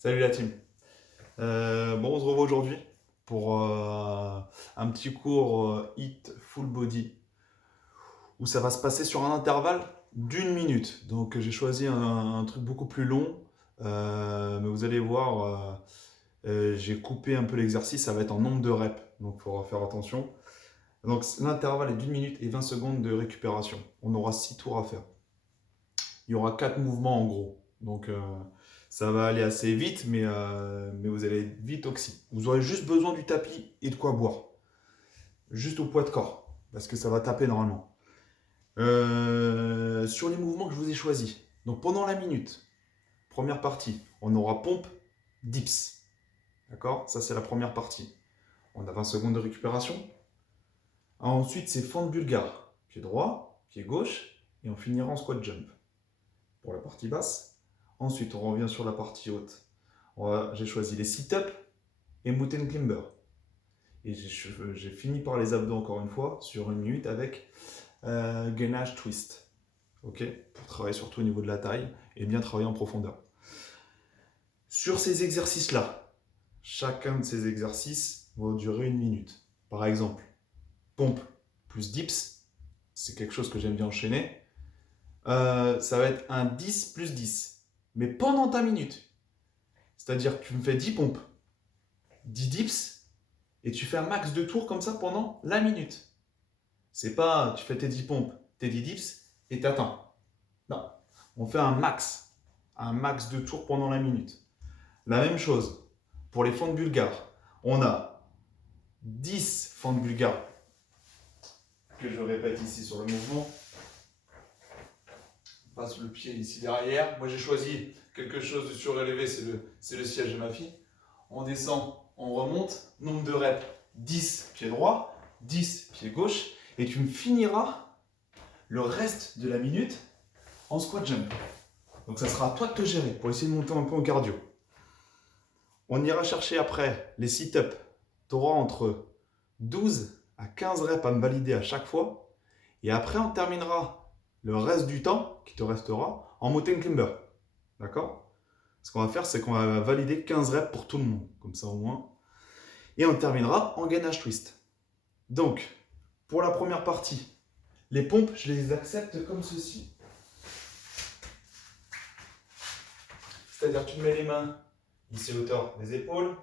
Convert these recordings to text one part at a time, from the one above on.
Salut la team. Bon, on se revoit aujourd'hui pour un petit cours HIIT Full Body où ça va se passer sur un intervalle d'1 minute. Donc j'ai choisi un truc beaucoup plus long, mais vous allez voir, j'ai coupé un peu l'exercice, ça va être en nombre de reps, donc il faudra faire attention. Donc l'intervalle est d'1 minute et 20 secondes de récupération. On aura 6 tours à faire. Il y aura 4 mouvements en gros. Donc ça va aller assez vite, mais vous allez être vite oxy. Vous aurez juste besoin du tapis et de quoi boire. Juste au poids de corps, parce que ça va taper normalement. Sur les mouvements que je vous ai choisis. Donc pendant la minute, première partie, on aura pompe, dips. D'accord? Ça c'est la première partie. On a 20 secondes de récupération. Ensuite c'est fente bulgare. Pied droit, pied gauche, et on finira en squat jump. Pour la partie basse. Ensuite, on revient sur la partie haute. J'ai choisi les sit-ups et mountain climber. Et j'ai fini par les abdos encore une fois sur 1 minute avec gainage twist. Ok, pour travailler surtout au niveau de la taille et bien travailler en profondeur. Sur ces exercices-là, chacun de ces exercices va durer 1 minute. Par exemple, pompe plus dips, c'est quelque chose que j'aime bien enchaîner. Ça va être un 10 plus 10, mais pendant ta minute. C'est-à-dire que tu me fais 10 pompes, 10 dips, et tu fais un max de tours comme ça pendant la minute. C'est pas tu fais tes 10 pompes, tes 10 dips, et t'attends. Non, on fait un max de tours pendant la minute. La même chose pour les fentes bulgares. On a 10 fentes bulgares que je répète ici sur le mouvement. On passe le pied ici derrière. Moi j'ai choisi quelque chose de surélevé, c'est le siège de ma fille. On descend, on remonte, nombre de reps, 10 pied droit, 10 pied gauche, et tu me finiras le reste de la minute en squat jump. Donc ça sera à toi de te gérer pour essayer de monter un peu en cardio. On ira chercher après les sit-ups. Tu auras entre 12 à 15 reps à me valider à chaque fois, et après on terminera le reste du temps qui te restera en mountain climber. D'accord? Ce qu'on va faire, c'est qu'on va valider 15 reps pour tout le monde, comme ça au moins. Et on terminera en gainage twist. Donc, pour la première partie, les pompes, je les accepte comme ceci. C'est-à-dire que tu mets les mains ici à hauteur des épaules,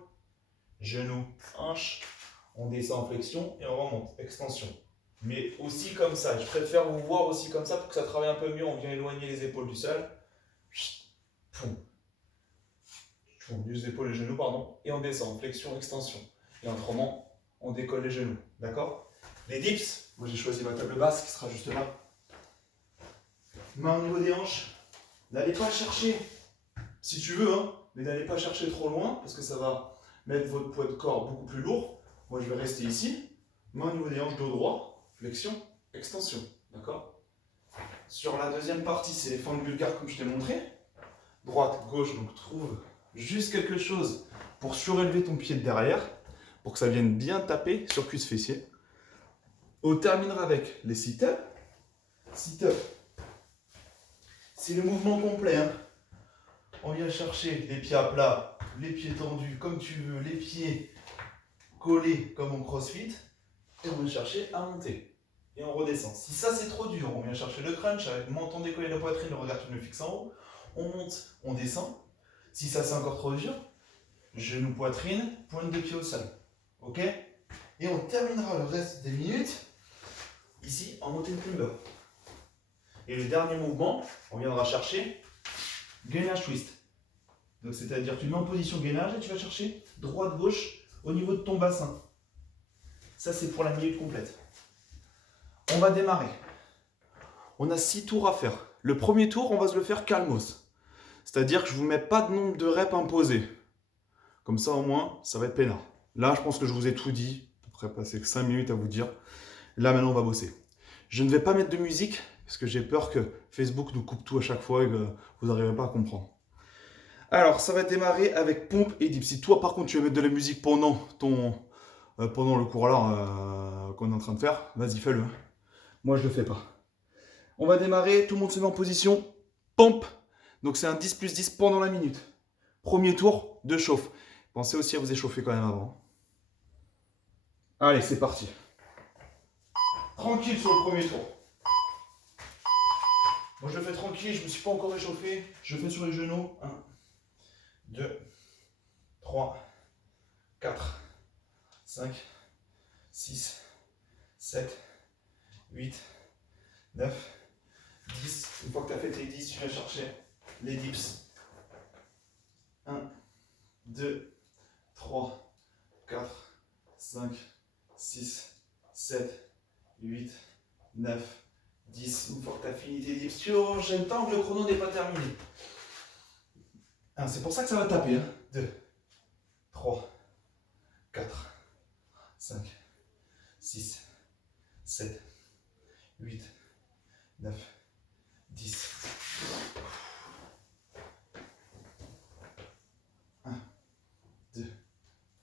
genoux, hanches, on descend en flexion et on remonte, extension. Mais aussi comme ça, je préfère vous voir aussi comme ça pour que ça travaille un peu mieux, on vient éloigner les épaules du sol. Les épaules et les genoux, pardon, et on descend, flexion, extension. Et autrement, on décolle les genoux, d'accord? Les dips, moi j'ai choisi ma table basse qui sera juste là. Main au niveau des hanches, n'allez pas chercher, si tu veux, hein, mais n'allez pas chercher trop loin parce que ça va mettre votre poids de corps beaucoup plus lourd. Moi je vais rester ici, main au niveau des hanches, dos droit, flexion, extension, d'accord? Sur la deuxième partie, c'est les fentes bulgares comme je t'ai montré. Droite, gauche, donc trouve juste quelque chose pour surélever ton pied de derrière, pour que ça vienne bien taper sur cuisse fessier. On terminera avec les sit-ups. Sit-up, c'est le mouvement complet. Hein. On vient chercher les pieds à plat, les pieds tendus comme tu veux, les pieds collés comme en crossfit, et on vient chercher à monter. Et on redescend. Si ça c'est trop dur, on vient chercher le crunch avec menton décollé de la poitrine, le regard qui me fixe en haut. On monte, on descend. Si ça c'est encore trop dur, genou poitrine, pointe de pied au sol. Ok? Et on terminera le reste des minutes ici en mountain climber. Et le dernier mouvement, on viendra chercher gainage twist. Donc c'est-à-dire tu mets en position gainage et tu vas chercher droite-gauche au niveau de ton bassin. Ça c'est pour la minute complète. On va démarrer. On a 6 tours à faire. Le premier tour, on va se le faire calmos. C'est-à-dire que je ne vous mets pas de nombre de reps imposés. Comme ça au moins, ça va être peinard. Là, je pense que je vous ai tout dit. Après passer que 5 minutes à vous dire. Là, maintenant, on va bosser. Je ne vais pas mettre de musique parce que j'ai peur que Facebook nous coupe tout à chaque fois et que vous n'arrivez pas à comprendre. Alors, ça va démarrer avec pompe et dips. Si toi, par contre, tu veux mettre de la musique pendant le cours là qu'on est en train de faire, vas-y, fais-le. Moi, je le fais pas. On va démarrer, tout le monde se met en position. Pompe. Donc, c'est un 10 plus 10 pendant la minute. Premier tour de chauffe. Pensez aussi à vous échauffer quand même avant. Allez, c'est parti. Tranquille sur le premier tour. Moi je le fais tranquille, je ne me suis pas encore échauffé. Je fais sur les genoux. 1, 2, 3, 4, 5, 6, 7, 8, 9, 10. Une fois que tu as fait tes 10, tu vas chercher les dips. 1, 2, 3, 4, 5, 6, 7, 8, 9, 10. Une fois que tu as fini tes dips, j'aime tant que le chrono n'est pas terminé. C'est pour ça que ça va taper. 2, 3, 4, 5, 6, 7, 8, 9, 10. 1, 2,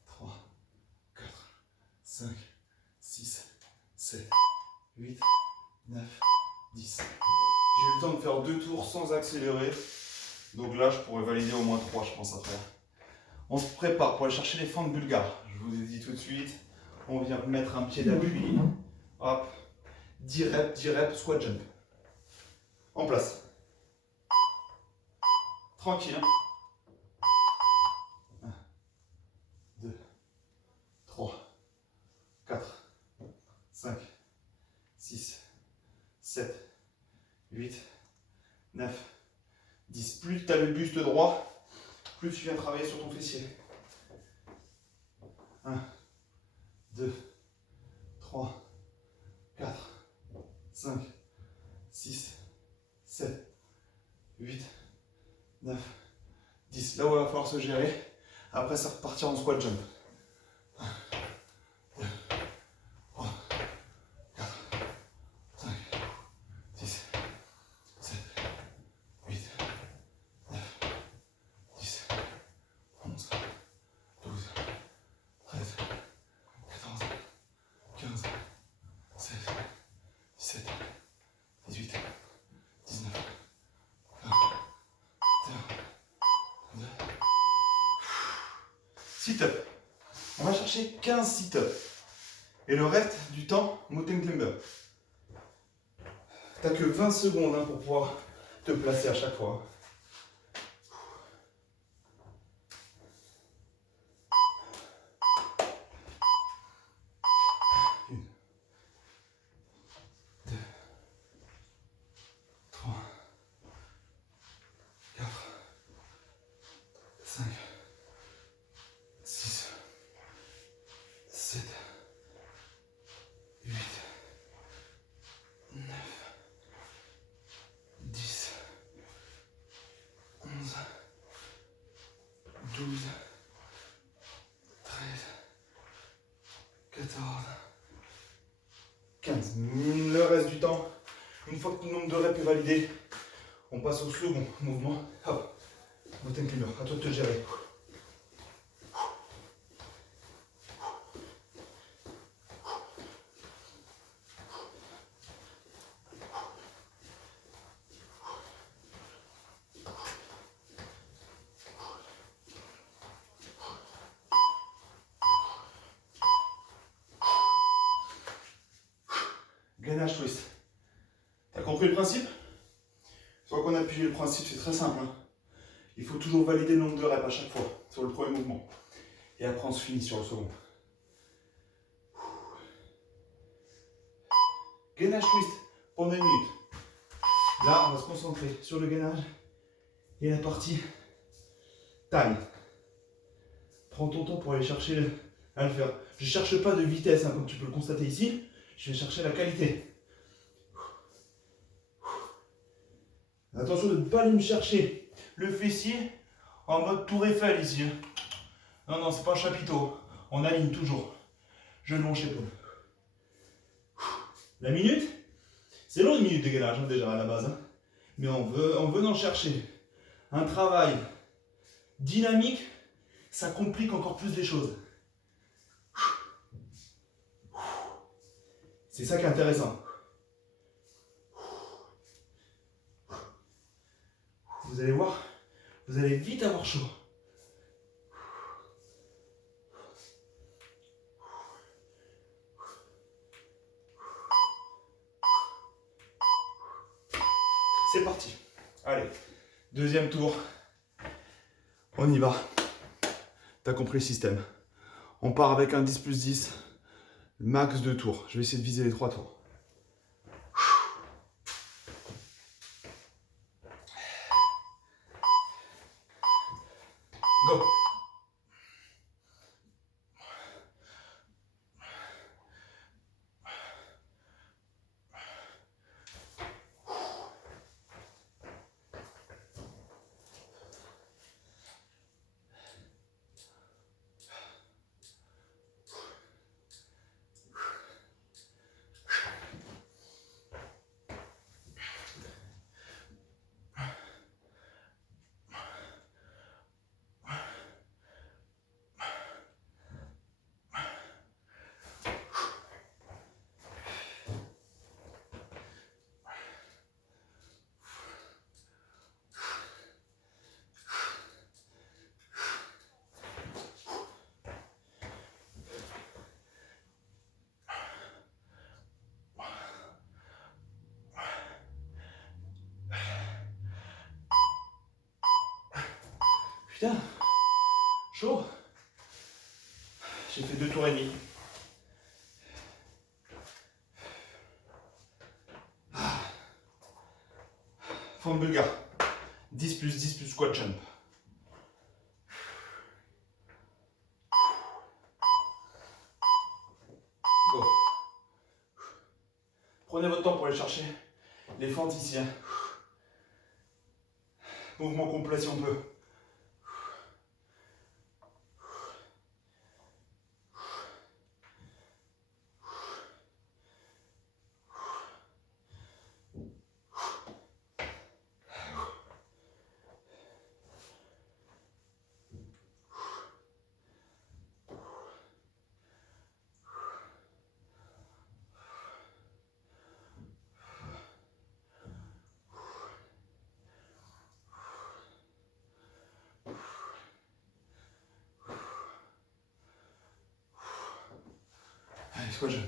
3, 4, 5, 6, 7, 8, 9, 10. J'ai eu le temps de faire 2 tours sans accélérer. Donc là, je pourrais valider au moins 3, je pense, à faire. On se prépare pour aller chercher les fentes bulgares. Je vous ai dit tout de suite. On vient mettre un pied d'appui. Hop. 10 reps, squat jump. En place. Tranquille. 1, 2, 3, 4, 5, 6, 7, 8, 9, 10. Plus tu as le buste droit, plus tu viens travailler sur ton fessier. 1, 2, 3, 4, 5, 6, 7, 8, 9, 10. Là où il va falloir se gérer. Après, ça repartir en squat jump. 1, 2, 3, 4, 5, 6, 7, 8, 9, 10, 11, 12, 13, 14, 15, 16, 17, 18, 19, 20, 21, 22. Sit-up. On va chercher 15 sit-up. Et le reste du temps, mountain climber. T'as que 20 secondes pour pouvoir te placer à chaque fois. 1, 2, 3, 4, 5, 6, 7, 8, 9, 10, 11, 12, 13, 14, 15. Le reste du temps, une fois que le nombre de reps est validé, on passe au second mouvement. Hop, mountain climber, à toi de te gérer. Gainage twist. T'as compris le principe? Une fois qu'on a pigé le principe, c'est très simple. Il faut toujours valider le nombre de reps à chaque fois sur le premier mouvement. Et après, on se finit sur le second. Gainage twist pendant 1 minute. Là, on va se concentrer sur le gainage et la partie taille. Prends ton temps pour aller chercher à le faire. Je ne cherche pas de vitesse, comme tu peux le constater ici. Je vais chercher la qualité. Attention de ne pas aller me chercher le fessier en mode tour Eiffel ici. Non, non, c'est pas un chapiteau. On aligne toujours. Genou longe épaule. La minute, c'est long une minute de gainage déjà à la base. Mais en venant chercher un travail dynamique, ça complique encore plus les choses. C'est ça qui est intéressant. Vous allez voir, vous allez vite avoir chaud. Deuxième tour. On y va. T'as compris le système. On part avec un 10 plus 10. Max de tours. Je vais essayer de viser les 3 tours. Go. Putain, chaud. J'ai fait 2 tours et demi. Forme bulgare. 10 plus squat jump. Go. Prenez votre temps pour aller chercher les fentes ici. Hein. Mouvement complet si on peut. Allez, squat jump.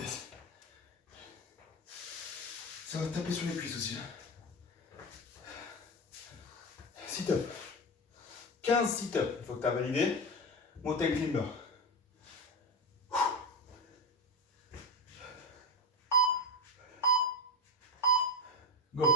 Yes. Ça va taper sur les cuisses aussi. Hein. Sit-up. 15 sit-up. Il faut que tu as validé. Mountain climber. Go.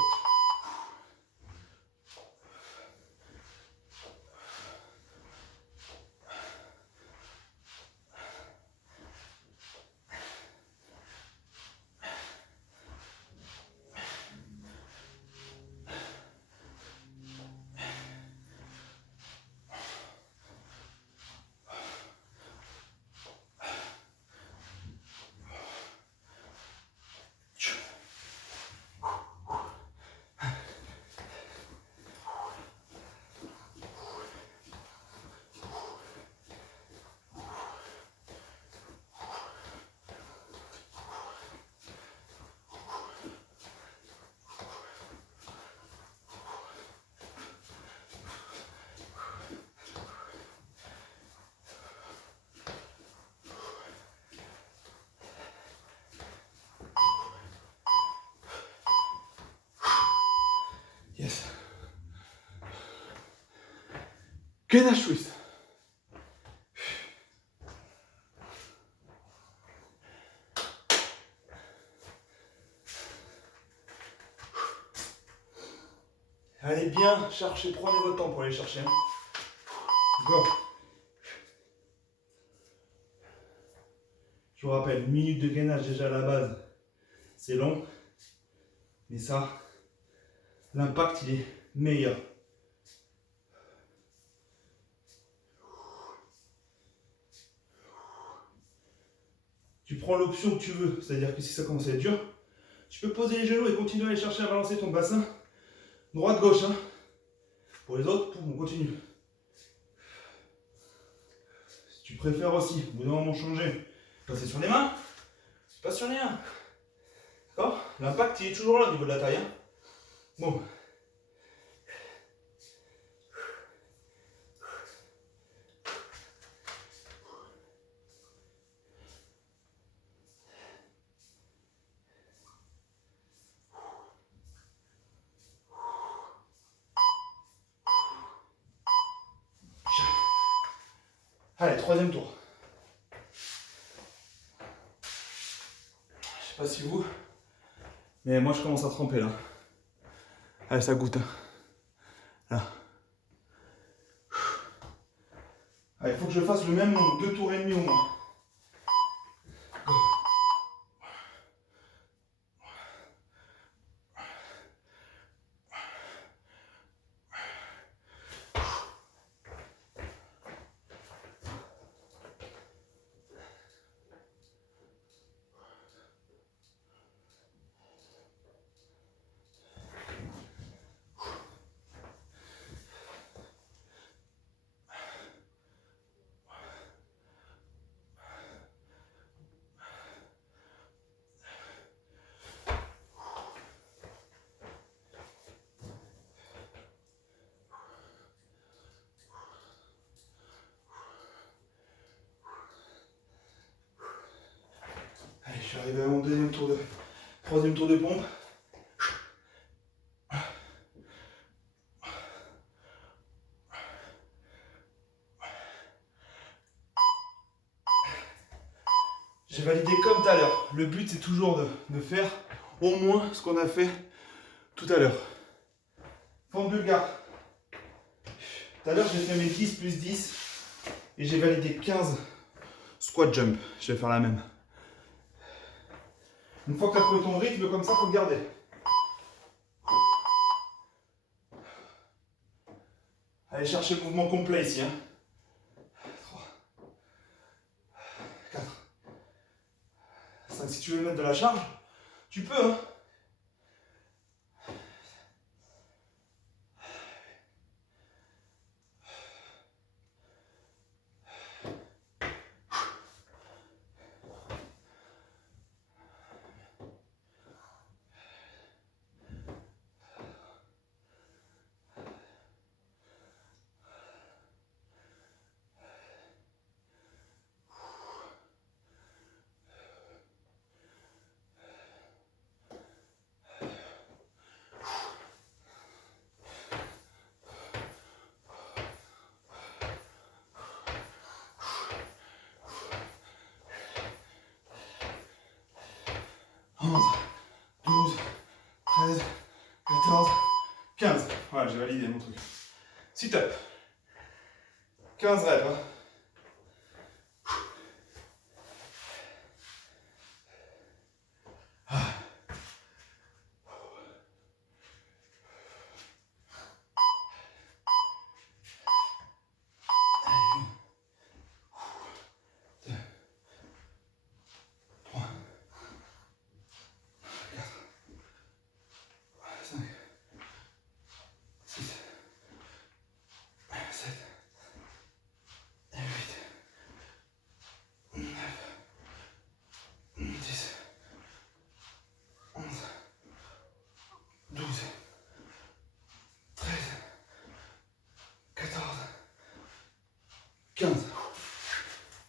Yes. Gainage twist. Allez bien chercher, prenez votre temps pour aller chercher. Go. Je vous rappelle, 1 minute de gainage déjà à la base, c'est long. Mais ça, l'impact il est meilleur. Tu prends l'option que tu veux, c'est-à-dire que si ça commence à être dur, tu peux poser les genoux et continuer à aller chercher à balancer ton bassin droite-gauche. Hein. Pour les autres, on continue. Si tu préfères aussi, au bout d'un moment changer, passer sur les mains, passe sur les mains. D'accord? L'impact il est toujours là au niveau de la taille. Hein. Bon. Allez, troisième tour. Je sais pas si vous, mais moi je commence à tremper là. Allez, ça goûte. Là. Allez, il faut que je fasse le même nombre, 2 tours et demi au moins. Allez, je suis arrivé à mon troisième tour de pompe. J'ai validé comme tout à l'heure. Le but c'est toujours de faire au moins ce qu'on a fait tout à l'heure. Pompe bulgare. Tout à l'heure j'ai fait mes 10 plus 10 et j'ai validé 15 squat jump. Je vais faire la même. Une fois que tu as trouvé ton rythme comme ça, il faut le garder. Allez chercher le mouvement complet ici. 3, 4, 5. Si tu veux mettre de la charge, tu peux. Hein. Onze, 12, 13, 14, 15. Voilà, j'ai validé mon truc. Sit up. 15 reps. Hein.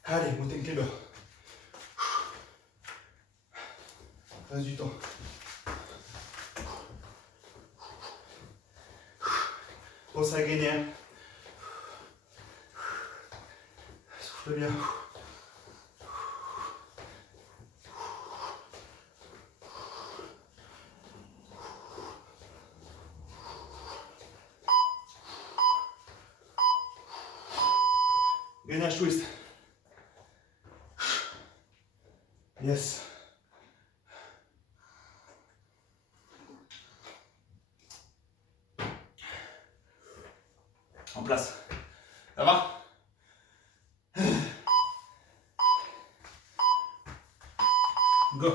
Allez, mountain climber. Reste du temps. Pense à gainer. Souffle bien. Gainage twist. Yes. En place. Ça va? Go.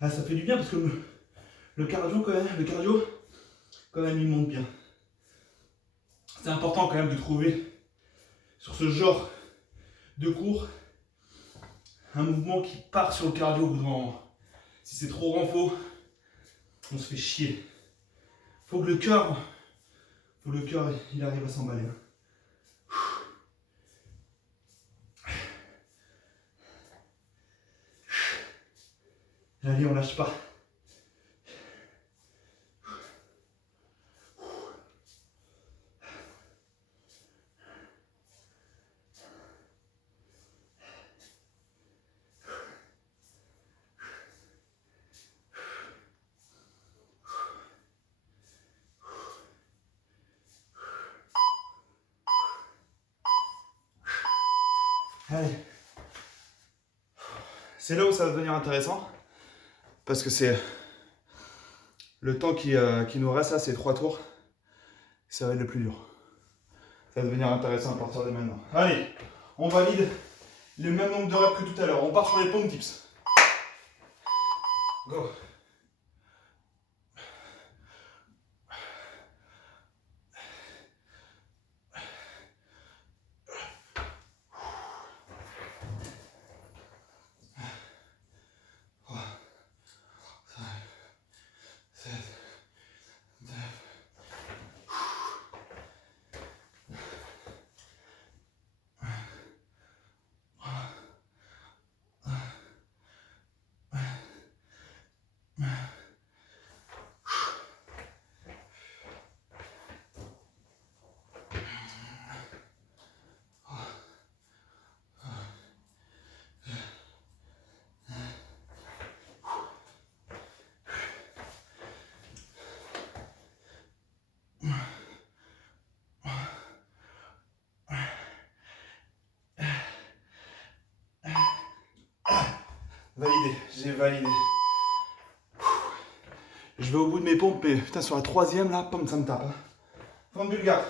Ah, ça fait du bien parce que le cardio quand même il monte bien. C'est important quand même de trouver sur ce genre de cours un mouvement qui part sur le cardio au bout d'un moment. Si c'est trop renfo, on se fait chier. Faut que le cœur il arrive à s'emballer. Allez, on lâche pas. Allez. C'est là où ça va devenir intéressant. Parce que c'est le temps qui nous reste là, c'est 3 tours. Ça va être le plus dur. Ça va devenir intéressant à partir de maintenant. Allez, on valide le même nombre de reps que tout à l'heure. On part sur les pommes dips. Go. Validé, j'ai validé. Je vais au bout de mes pompes, mais putain, sur la troisième, là, pomme, ça me tape. Hein. Pompe bulgare.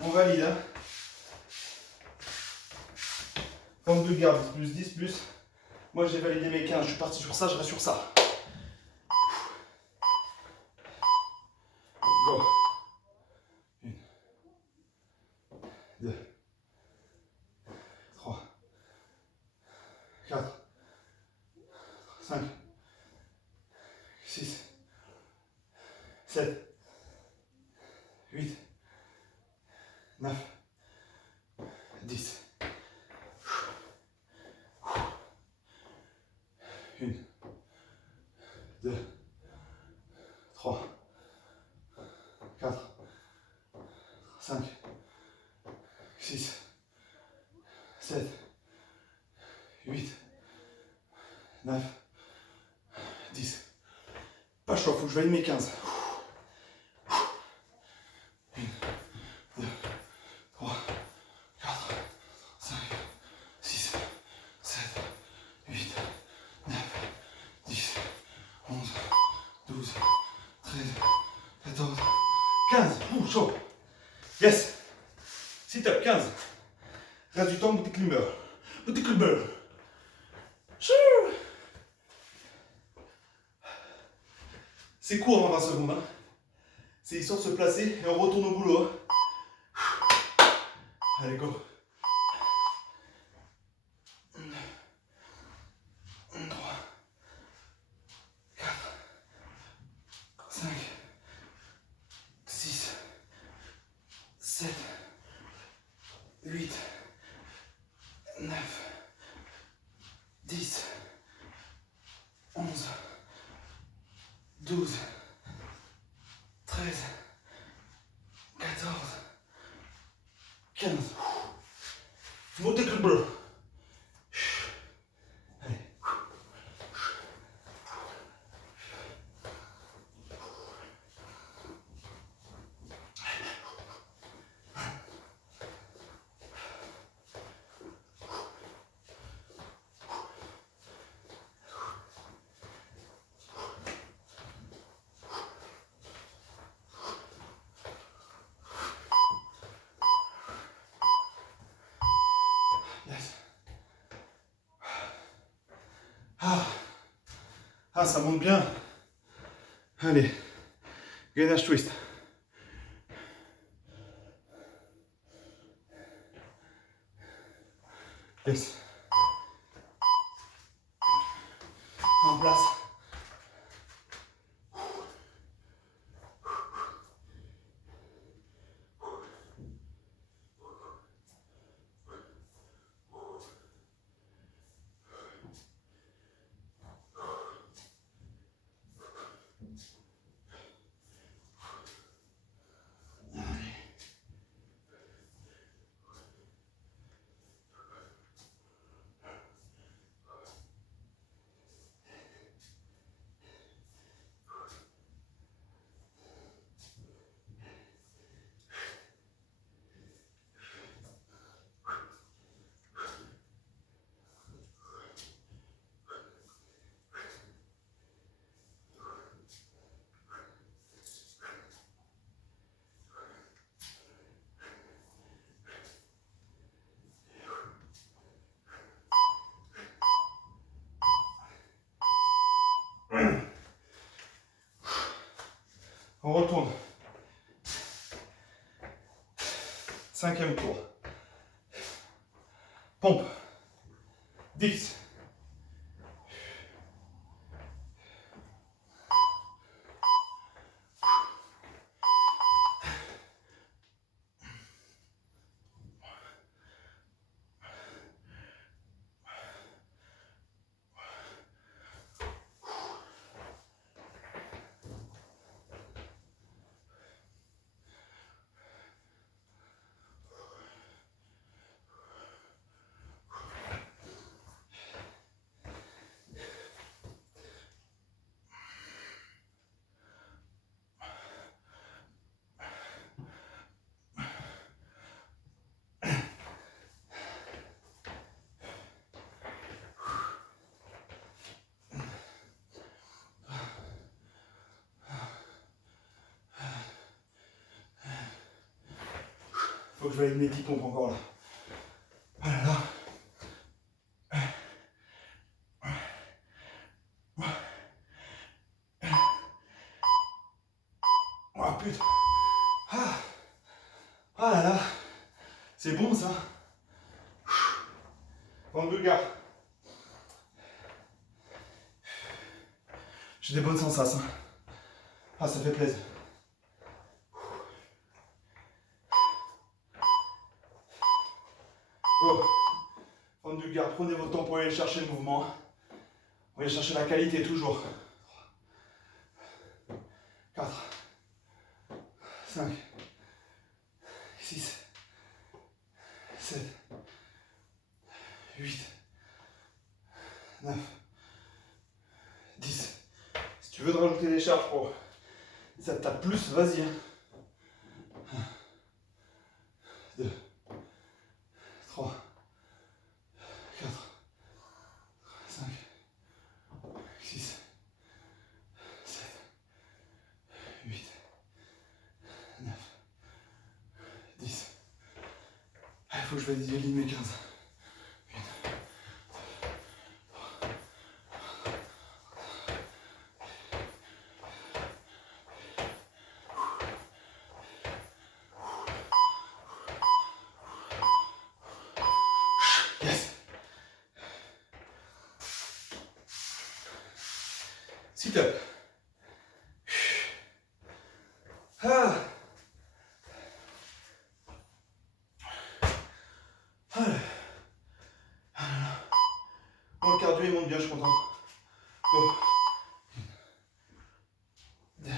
On valide. Hein. Pompe bulgare, 10 plus, 10 plus. Moi, j'ai validé mes 15. Je suis parti sur ça, je reste sur ça. Go. 1, 2, 3, 4, 5, 6, 7, 8, 9, 10. 1, 2, 3, 4, 5, 6, 7, 8, 9, 10. Pas chaud, faut que je valide mes 15. 1, 2, 3, 4, 5, 6, 7, 8, 9, 10, 11, 12, 13, 14, 15. Ouh, chaud. Yes. Sit up, 15. Reste du temps, petit climber. Petit climber. C'est court en 20 secondes. Hein. C'est histoire de se placer et on retourne au boulot. Hein. Allez, go. 3, 4, 5, 6, 7, 8, 9, 10, 11, 12, 13, 14, 15. Montez que le bleu. Allez. Yes. Ah, ça monte bien. Allez, gainage twist. Yes. En place. On retourne. 5e tour. Pompe. Dips. Faut que je valide mes 10 pompes encore là. Voilà là. Oh putain. Ah là là. C'est bon ça. Vent de Bulgare. J'ai des bonnes sensations. Ah, ça fait plaisir. Go. Vent de Bulgare, prenez votre temps pour aller chercher le mouvement. On va aller chercher la qualité toujours. 4, 5, 6, 7, 8, 9, 10. Si tu veux te rajouter des charges pour ça te tape plus, vas-y. 1, 2, 3, 4, 5, 6, 7, 8, 9, 10. Il faut que je valide mes 15. Sit up. Ah. Bon, le cardio il monte bien, je suis content. Go. 2,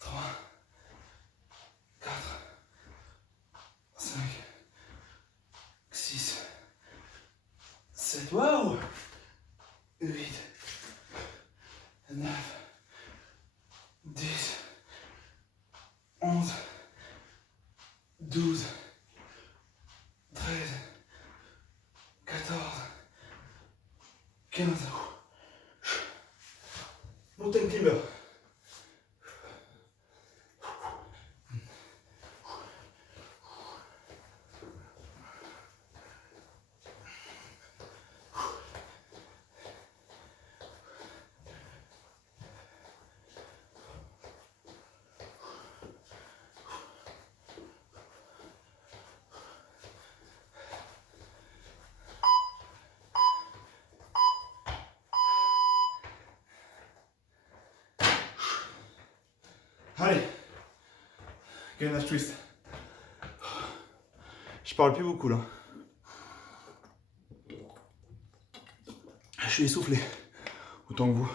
3, 4, 5, 6, 7, waouh, 8, 9, 10, 11, 12, 13, 14, 15. Mountain climber. Allez, gainage twist. Je parle plus beaucoup là. Je suis essoufflé, autant que vous.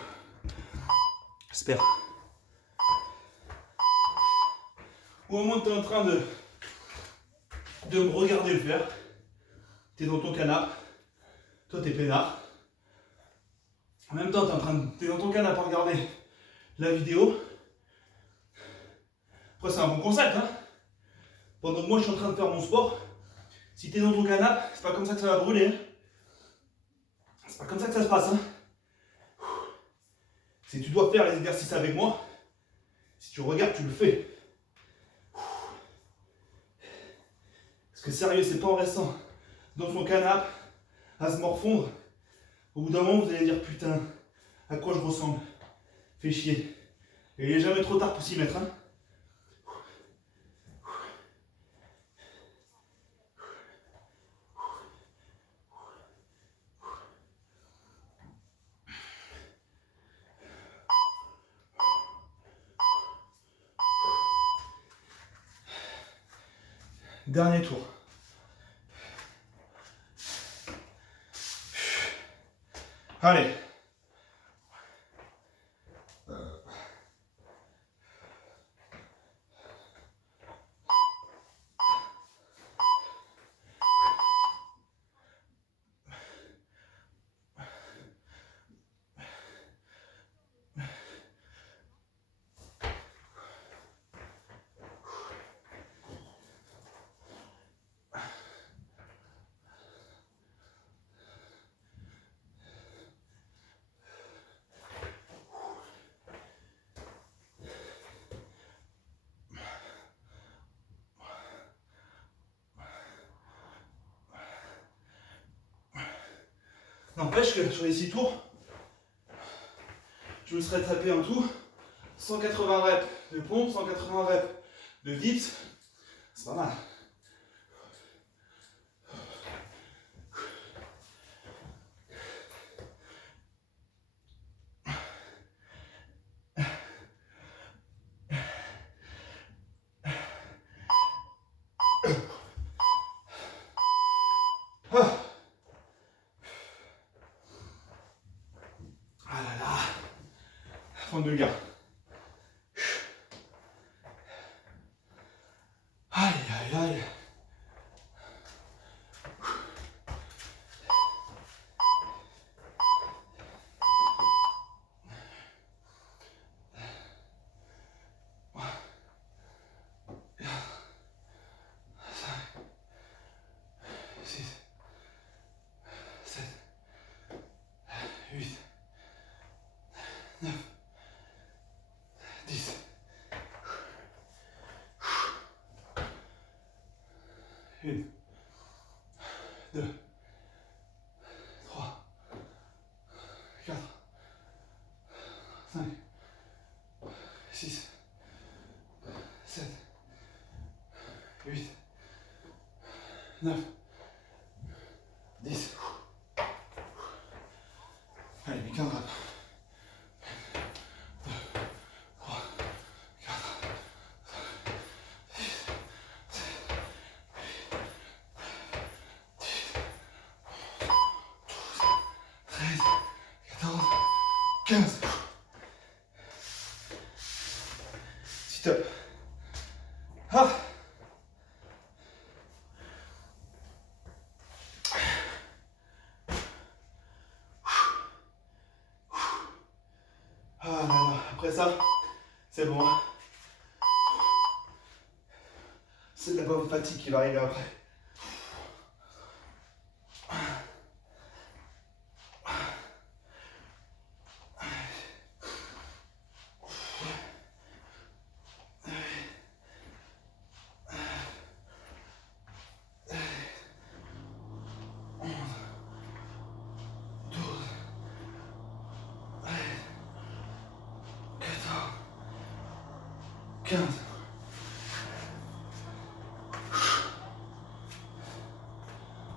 J'espère. Au moment où tu es en train de me regarder le faire, tu es dans ton canapé, toi tu es peinard. En même temps, tu es dans ton canapé à regarder la vidéo. Après, c'est un bon concept, hein. Pendant que moi je suis en train de faire mon sport, si tu es dans ton canapé, c'est pas comme ça que ça va brûler. Hein. C'est pas comme ça que ça se passe. Hein. Si tu dois faire les exercices avec moi, si tu regardes, tu le fais. Parce que sérieux, c'est pas en restant dans son canapé à se morfondre. Au bout d'un moment, vous allez dire putain, à quoi je ressemble? Fais chier. Et il n'est jamais trop tard pour s'y mettre. Hein. Dernier tour. Allez. N'empêche que sur les 6 tours, je me serais tapé en tout 180 reps de pompe, 180 reps de dips. C'est pas mal. Ah là là, fond de gars. Aïe aïe aïe. Une, deux, trois, quatre, cinq, six, sept, huit, neuf, 10. Allez, mais 15 reps. 2, 3, 4, 13, 14, 15. Sit-up. Ah. Ah là là, après ça, c'est bon. C'est de la bonne fatigue qui va arriver après.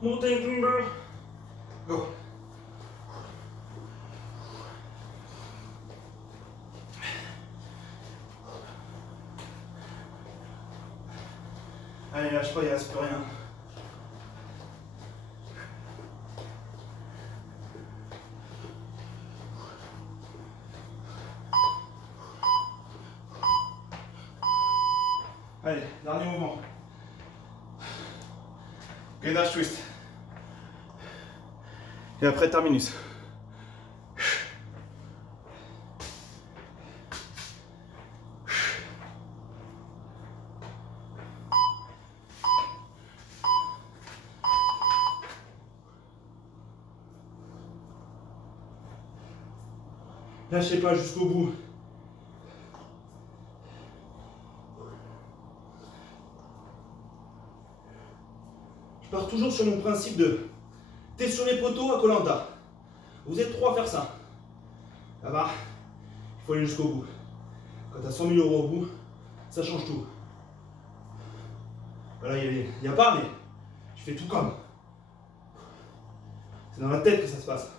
Montez Kimber. Go. Allez, lâche pas, il ne reste plus rien. Allez, dernier mouvement. Gainage twist. Et après, terminus. Lâchez pas jusqu'au bout. Je pars toujours sur mon principe de t'es sur les poteaux à Koh-Lanta. Vous êtes 3 à faire ça. Là-bas, il faut aller jusqu'au bout. Quand as 100 000 euros au bout, ça change tout. Voilà, il n'y a pas, mais tu fais tout comme. C'est dans la tête que ça se passe.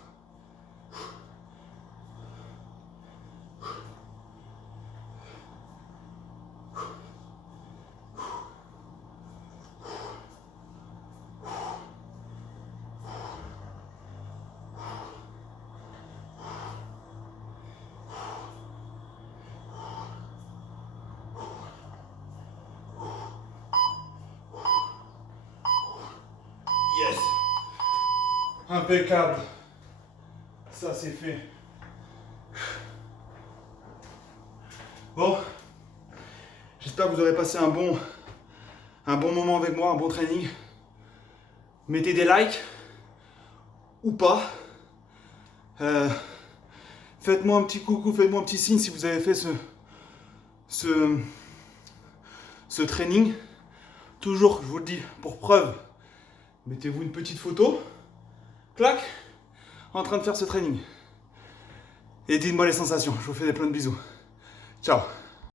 Yes! Impeccable. Ça, c'est fait. Bon. J'espère que vous aurez passé un bon moment avec moi, un bon training. Mettez des likes ou pas. Faites-moi un petit coucou, faites-moi un petit signe si vous avez fait ce training. Toujours, je vous le dis, pour preuve, mettez-vous une petite photo, clac, en train de faire ce training. Et dites-moi les sensations, je vous fais plein de bisous. Ciao.